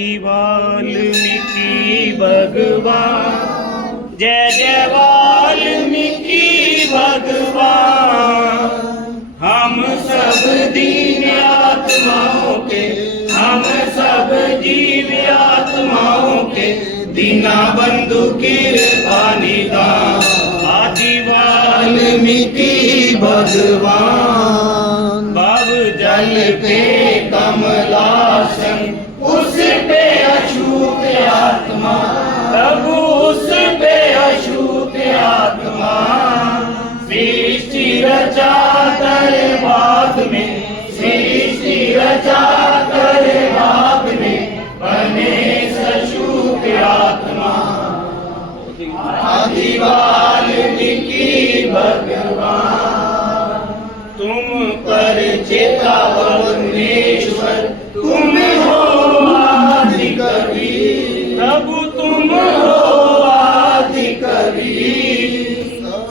आदि वाल्मीकि भगवान, जय जय वाल्मीकि भगवान। हम सब दीन आत्माओं के, हम सब जीव आत्माओं के दीना बंधु कृपा निधान। आदि वाल्मीकि भगवान। भव जल पे कमलासन, उस पे अछूत आत्मा, प्रभु उस पे अछूत आत्मा। सृष्टि रचा कर बाद में, सृष्टि रचा कर बाद में बने सछूत आत्मा। आदि वाल्मीकि भगवान। तुम पर चेतावनेश्वर, तुम हो आदि कवि, प्रभु तुम हो आदि कवि।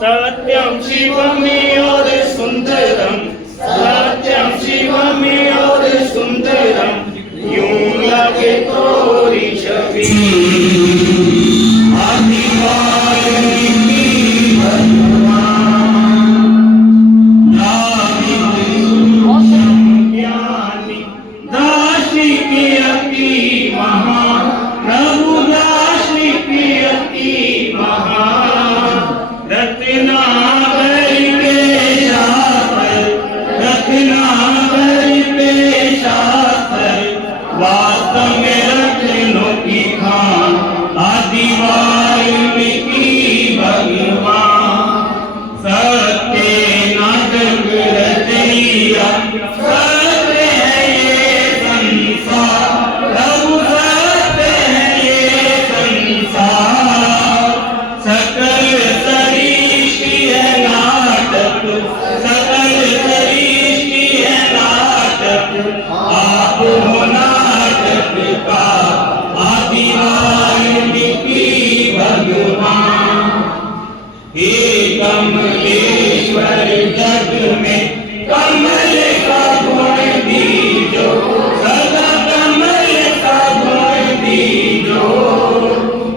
सत्यम शिवम और सुंदरम, सत्यम शिवम और सुंदरम, यूं लगे तोरी छवि। आदि वाल्मीकि भगवान। ज्ञानी दार्शनिक अति महान, प्रभु दार्शनिक अति महान। रत्नावली पे शास्त्र, रत्नावली पे शास्त्र, वास्तव में रत्नों की खान। आदि वाल्मीकि भगवान। सत्य नाटक रचैया, सत्य है ये संसार, प्रभु सत्य है ये संसार। सकल सृष्टि है नाटक, सकल सृष्टि है नाटक, आप हो नाटक का। आदि वाल्मीकि भगवान। हे कमलेश्वर जग में कमल का गुण दीजो, सदा कमल का गुण दीजो।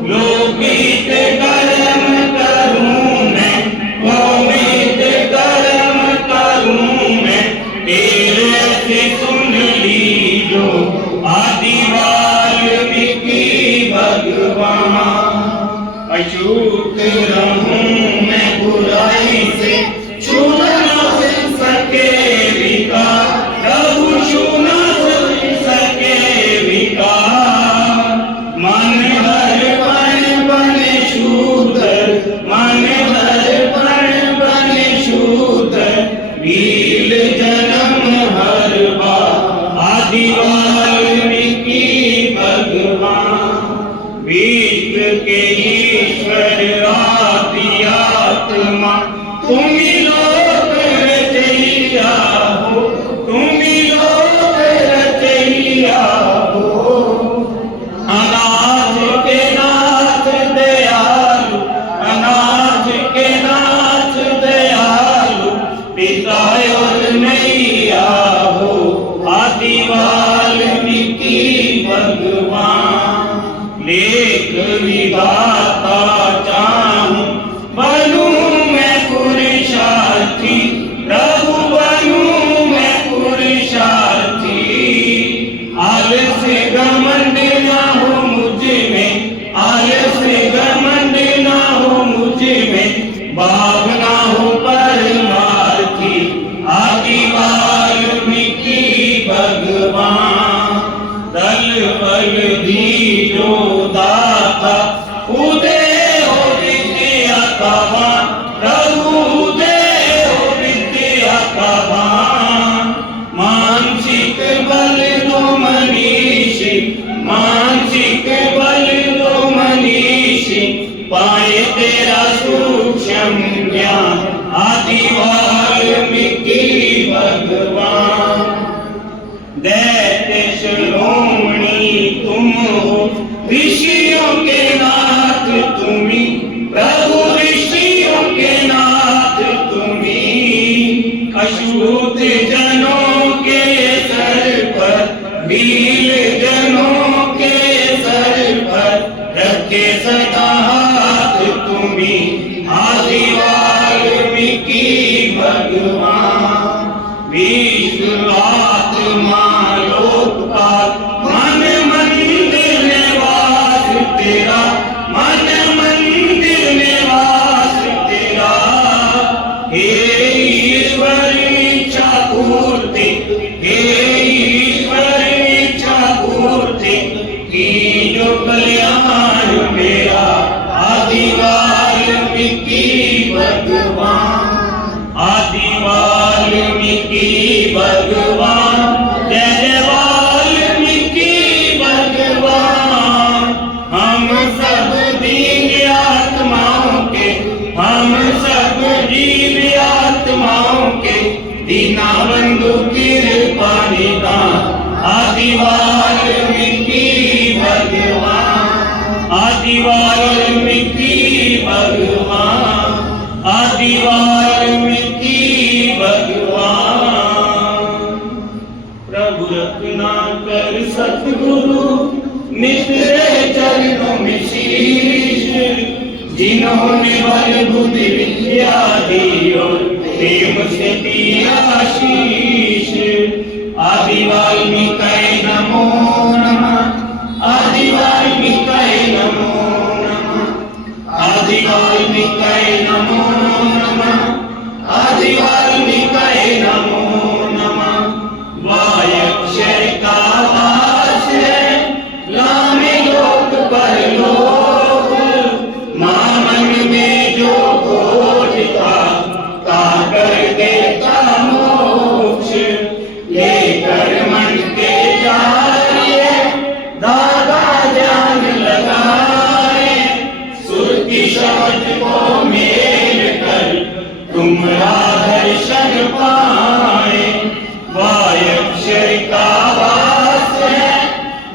लोकित कर्म करूं मैं, लोकित कर्म करूं मैं, तेरे से सुन लीजो। आदि वाल्मीकि भगवान। अछूत रहूं मैं बुराई से, छू न सके विकार, प्रभु छू न सके विकार। मन दर्पण बने शूद्र, मन दर्पण बने शूद्र, वील जन्म हर बार। आदि वाल्मीकि भगवान। विश्व के ईश्वर आदि आत्मा, तुम ही लोक रचैया हो, तुम ही लोक रचैया हो। अनाथ के नाथ दयालु, अनाथ के नाथ दयालु, पिता और नैया हो। आदि वाल्मीकि भगवान। लेख विधाता चाहूं, बनूं मैं पुरुषार्थी, प्रभु बनूं मैं पुरुषार्थी। आलस घमंड न हो मुझ में, आलस घमंड न हो मुझ में, भावना हो परमार्थी। आदि वाल्मीकि भगवान। दल बल दीजो दाता, उदय हो विद्या का भान, प्रभु उदय हो विद्या का भान। मानसिक बल दो मनीषी, मानसिक बल दो मनीषी, पाए तेरा सूक्ष्म ज्ञान। आदि वाल्मीकि भगवान। दैत्य शिरोमणि तुम हो, ऋषियों के नाथ तुम्ही, प्रभु ऋषियों के नाथ तुम्ही। अछूत जनों के सर पर, वीर जनों के आत्मा लोकपाल, मन मंदिर निवास तेरा, मन मंदिर निवास तेरा। हे ईश्वर इच्छा पूर्ति, हे ईश्वर इच्छा पूर्ति, की जो कल्याण मेरा आदि वाल्मीकि भगवान, आदि वाल्मीकि भगवान, जय जय वाल्मीकि भगवान। हम सब दीन आत्माओं के, हम सब जीव आत्माओं के दीना बंधु कृपा निदान, आदि वाल्मीकि भगवान, आदि वाल्मीकि भगवान, आदि वाल्मीकि भगवान। प्रभु रत्नाकर सतगुरु मित्र चरणों में शीश, जिन्होंने बल बुद्धि विद्या दी और प्रेम से दिया आशीष। आदि वाल्मीकि नमो नमः, आदि वाल्मीकि नमो नमः, आदि वाल्मीकि नमो नमः, आदि वाल्मीकि नमो नमः। वायक्षय का वास है लामे लोक परलोक, मामन में जो खोजता ता कर देता मोक्ष। लेकर मन के जाइए दादा ध्यान लगाए, सुरति शब्द को मेल कर तुम दर्शन पाए। वायक्षय का वास है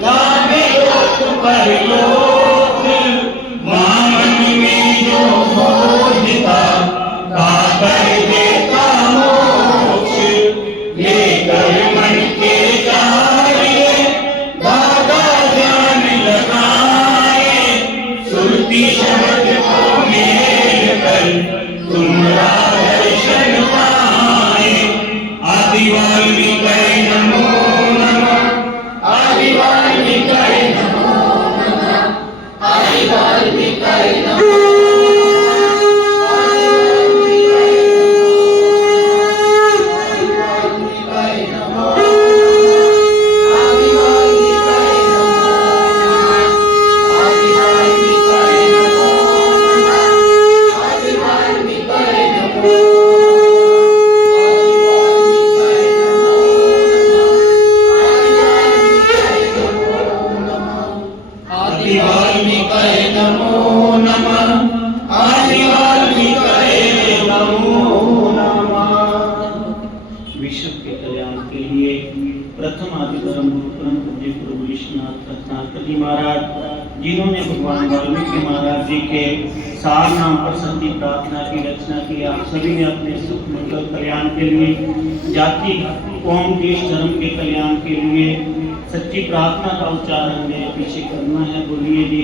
लामे लोक परलोक, मामन में जो खोजता ता कर देता मोक्ष। लेकर मन के जाइए दादा ध्यान लगाए, सुरति शब्द को मेल कर तुम दर्शन पाए। आदि वाल्मीकि नमो नमः, आदि वाल्मीकि नमो नमः, आदि वाल्मीकि नमो जिन्होंने भगवान वाल्मीकि महाराज जी के सार नाम पर सच्ची प्रार्थना की रचना की। आप सभी ने अपने सुख मंगल कल्याण के लिए, जाति कौम देश धर्म के कल्याण के लिए सच्ची प्रार्थना का उच्चारण मेरे पीछे करना है। बोलिए जी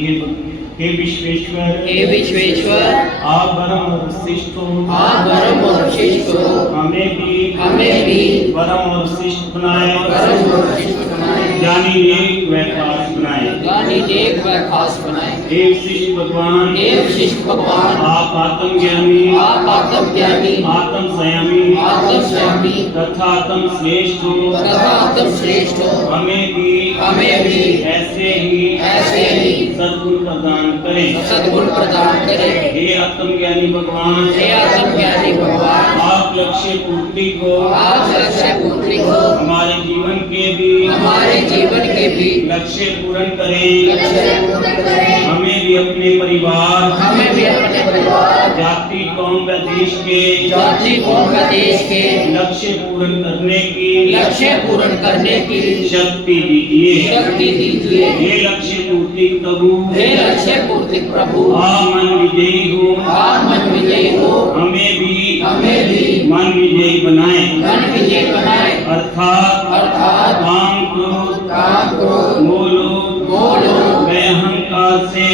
हे विश्वेश्वर, हे विश्वेश्वर, आप परम और श्रेष्ठ हो, आप परम और श्रेष्ठ हो। हमें भी परम और श्रेष्ठ बनाए, परम और श्रेष्ठ बनाए, ज्ञानी नेक व खास बनाए, ज्ञानी नेक व खास बनाए। हे शिष्ट भगवान, हे शिष्ट भगवान, आप आत्म ज्ञानी, आप आत्म ज्ञानी, आत्म संयमी, आत्म संयमी तथा आत्म श्रेष्ठ हो, तथा आत्म श्रेष्ठ हो। हमें भी ऐसे ही सद्गुण प्रदान करें, सद्गुण प्रदान करें। हे आत्म ज्ञानी भगवान, हे आत्म ज्ञानी भगवान, आप लक्ष्य पूर्ति को, आप लक्ष्य पूर्ति को, हमारे जीवन के भी लक्ष्य पूर्ण करें। हमें भी अपने परिवार, जाति कौम व देश के लक्ष्य पूर्ण करने की शक्ति दीजिए। हे लक्ष्य पूर्ति प्रभु, आप मन विजयी हो, हमें भी मन विजयी बनाए। अर्थात काम क्रोध मोह लोभ व अहंकार से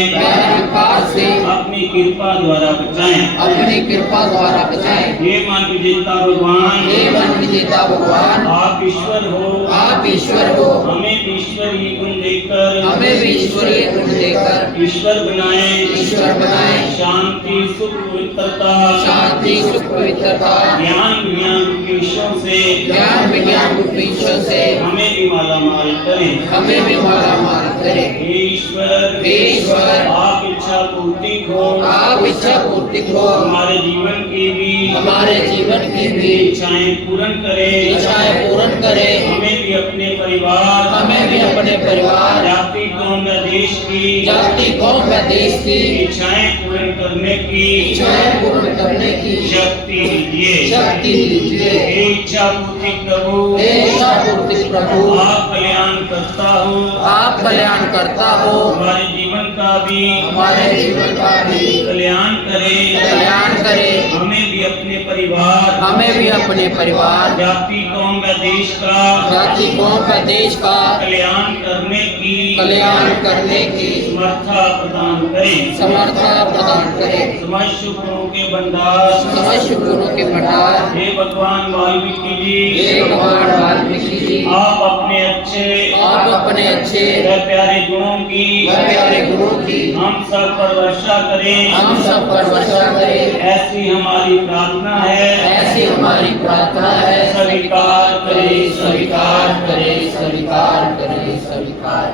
अपनी कृपा कृपा द्वारा बचाएं। अपनी कृपा द्वारा बचाएं। हे मन विजेता भगवान, हे मन विजेता भगवान, आप ईश्वर हो, आप ईश्वर हो, हमें भी ईश्वरीय गुण देकर, हमें भी ईश्वरीय गुण देकर ईश्वर बनाए, ईश्वर बनाएं। शांति सुख पवित्रता, शांति सुख पवित्रता, ज्ञान विज्ञान के विषयों से, ज्ञान विज्ञान रूप विषयों से हमें भी मालामाल करें। हमें भी मालामाल करें। हे ईश्वर, हे ईश्वर, आप इच्छा पूर्ति हो, आप इच्छा पूर्ति हो, हमारे जीवन की भी, हमारे जीवन की भी इच्छाएं पूर्ण करें। इच्छाएं पूर्ण करें। हमें भी अपने परिवार, हमें भी अपने परिवार, जाति कौम व देश की, जाति कौम व देश की इच्छाएं पूर्ण करने की इच्छाएं पूर्ण करने की शक्ति दीजिए। शक्ति दीजिए। हे इच्छा पूर्ति प्रभु, हे इच्छा पूर्ति प्रभु, आप कल्याण करता हो, आप कल्याण करता हो, हमारे जीवन का भी हमारे जीवन का भी कल्याण करें। कल्याण करें। हमें भी अपने परिवार, हमें भी अपने परिवार, जाति कौम व देश का जाति कौम व देश का कल्याण करने की कल्याण करने की समर्था प्रदान करें। समर्था प्रदान करें। समस्त गुणों के भंडार, समस्त गुणों के भंडार, हे भगवान वाल्मीकि जी, हे भगवान वाल्मीकि जी, आप अपने अच्छे आप अपने अच्छे व प्यारे गुणों की व प्यारे गुणों की हम सब पर वर्षा करें। हम सब पर वर्षा करें। ऐसी हमारी प्रार्थना है, ऐसी हमारी प्रार्थना है। स्वीकार करें, स्वीकार करें, स्वीकार करें, स्वीकार।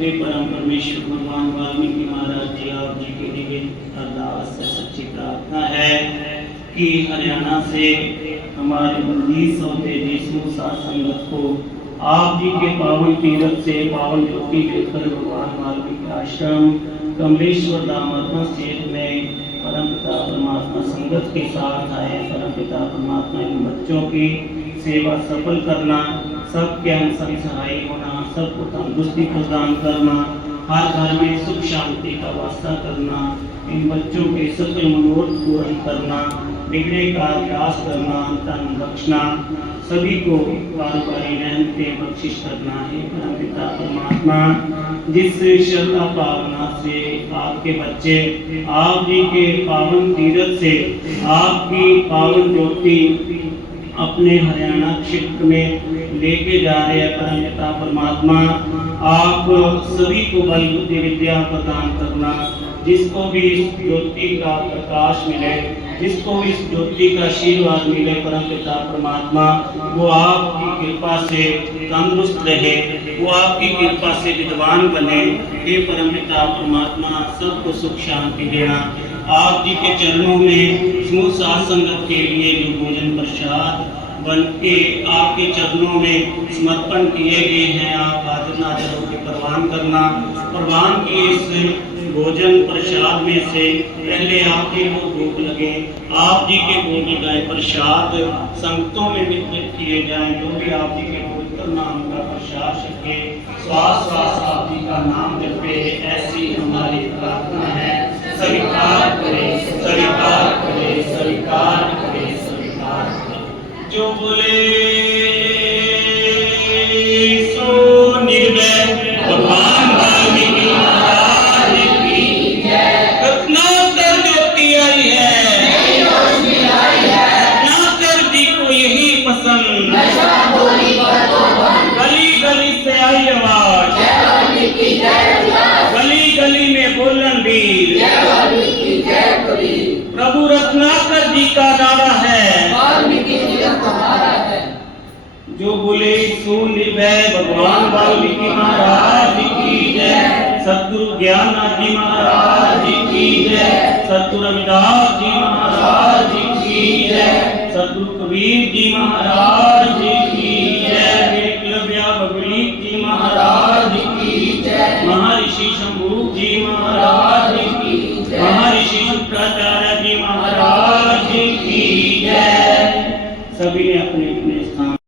हे परम परमेश्वर भगवान वाल्मीकि महाराज जी, आप जी के लिए अरदास से सच्ची प्रार्थना है कि हरियाणा से हमारे बंदी सौदे देशमुख साथ संगत को आप जी के पावन तीर्थ से पावन ज्योति लेकर भगवान वाल्मीकि आश्रम कमलेश्वर धाम क्षेत्र में परमपिता परमात्मा संगत के साथ आए। परमपिता परमात्मा इन बच्चों की सेवा सफल करना, सबके अंग सब सहाय होना, सबको तंदुरुस्ती प्रदान करना, हर घर में सुख शांति का वास्ता करना, इन बच्चों के सकल मनोरथ पूर्ण करना, बिगड़े का विकास करना, धन बख्शना, सभी को बारी रहमतें बख्शिश करना है। परमपिता परमात्मा जिस श्रद्धा भावना से आपके बच्चे आप जी के पावन तीर्थ से आपकी पावन ज्योति अपने हरियाणा क्षेत्र में लेके जा रहे हैं, परमपिता परमात्मा आप सभी को बल बुद्धि विद्या प्रदान करना, जिसको भी इस ज्योति का प्रकाश मिले, जिसको भी इस ज्योति का आशीर्वाद मिले, परमपिता परमात्मा वो आपकी कृपा से तंदुरुस्त रहे, वो आपकी कृपा से विद्वान बने। हे परमपिता परमात्मा सबको सुख शांति देना। आप जी के चरणों में समूह साथ संगत के लिए जो भोजन प्रसाद बन के आपके चरणों में समर्पण किए गए हैं, आप हाजिर नाजिर होकर प्रवान करना। प्रवान किए इस भोजन प्रसाद में से पहले आप जी को भोग लगे, आप जी के भोग लगाए प्रसाद संगतों में वितरित किए जाएं। जो भी आप जी के पवित्र नाम का प्रसाद सके, श्वास श्वास आप जी का नाम जपे, ऐसी हमारी प्रार्थना है। स्वीकार करें, स्वीकार करें, स्वीकार करें, स्वीकार करें। जो बोले सो निर्भय भगवान वाल्मीकि महाराज की जय। रत्नाकर ज्योति आई है, रत्नाकर जी को यही पसंद, गली गली से आई आवाज, गली गली में बोलन वीर, प्रभु रत्नाकर जी का नारा है। जो बोले सो निर्भय भगवान वाल्मीकि महाराज की जय। सतगुरु ज्ञाननाथ जी महाराज की जय। सतगुरु रविदास जी महाराज की जय। सतगुरु कबीर जी महाराज की